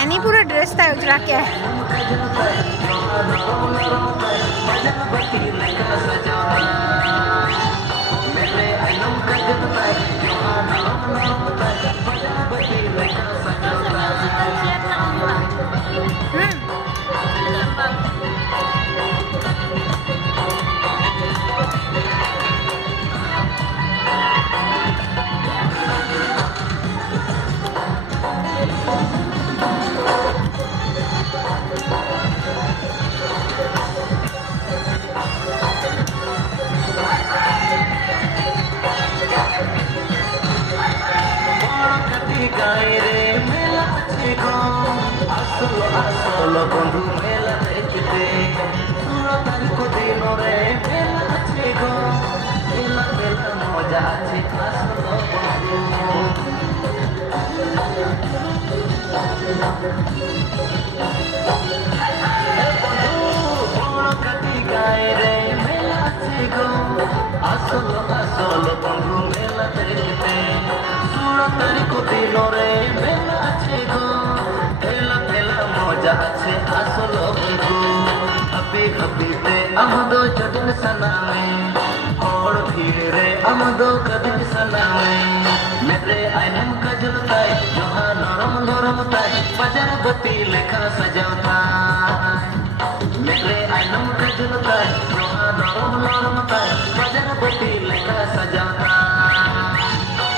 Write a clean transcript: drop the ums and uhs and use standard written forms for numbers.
Any पूरा dress था उजरा क्या है। আসল বন্ধু মেলা দেখতে সুরতার দিনরে মেলা আছে গো মেলা মেলা মজা আছে আসল বন্ধু বড় কাটি গায়ে রে মেলা আছে গো আসল আসল বন্ধু মেলা দেখতে সুরতার দিনরে মেলা আছে গো আছে আসল বন্ধু হপি হপিতে আমদো জদিন সনামে और भीड़ रे আমদো কদিন সনামে মেরে আইনম কাজল তাই জহা নরম নরম তাই বাজার গতি লেখা সাজাও তাই মেরে আইনম কাজল তাই জহা নরম নরম তাই বাজার গতি লেখা সাজাও